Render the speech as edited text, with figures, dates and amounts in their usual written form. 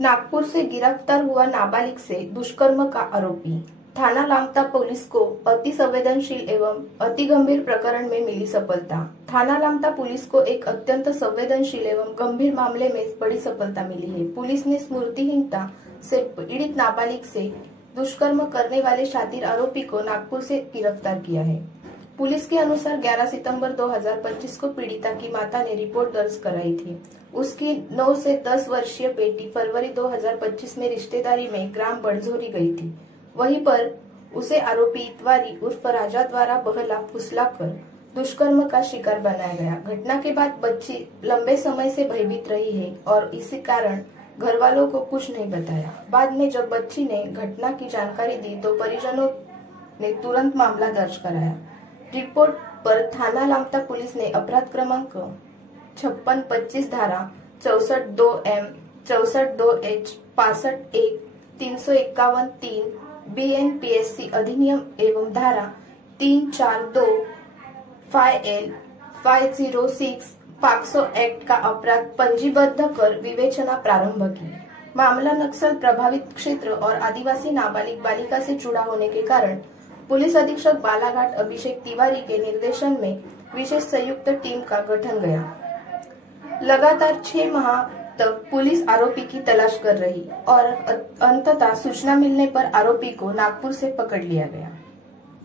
नागपुर से गिरफ्तार हुआ नाबालिग से दुष्कर्म का आरोपी। थाना लामता पुलिस को अति संवेदनशील एवं अति गंभीर प्रकरण में मिली सफलता। थाना लामता पुलिस को एक अत्यंत संवेदनशील एवं गंभीर मामले में बड़ी सफलता मिली है। पुलिस ने स्मृतिहीनता से पीड़ित नाबालिग से दुष्कर्म करने वाले शातिर आरोपी को नागपुर से गिरफ्तार किया है। पुलिस के अनुसार 11 सितंबर 2025 को पीड़िता की माता ने रिपोर्ट दर्ज कराई थी। उसकी 9 से 10 वर्षीय बेटी फरवरी 2025 में रिश्तेदारी में ग्राम बड़झोरी गई थी। वहीं पर उसे आरोपी इतवारी उर्फ राजा द्वारा बहला फुसलाकर दुष्कर्म का शिकार बनाया गया। घटना के बाद बच्ची लंबे समय से भयभीत रही है और इसी कारण घर वालों को कुछ नहीं बताया। बाद में जब बच्ची ने घटना की जानकारी दी तो परिजनों ने तुरंत मामला दर्ज कराया। रिपोर्ट पर थाना लामता पुलिस ने अपराध क्रमांक 5625 धारा 64(2)M 64(2)H 65(1) 351(3) BNPSC अधिनियम एवं धारा 342 5L 506 पॉक्सो एक्ट का अपराध पंजीबद्ध कर विवेचना प्रारंभ की। मामला नक्सल प्रभावित क्षेत्र और आदिवासी नाबालिग बालिका से जुड़ा होने के कारण पुलिस अधीक्षक बालाघाट अभिषेक तिवारी के निर्देशन में विशेष संयुक्त टीम का गठन गया। लगातार 6 माह तक पुलिस आरोपी की तलाश कर रही और अंततः सूचना मिलने पर आरोपी को नागपुर से पकड़ लिया गया।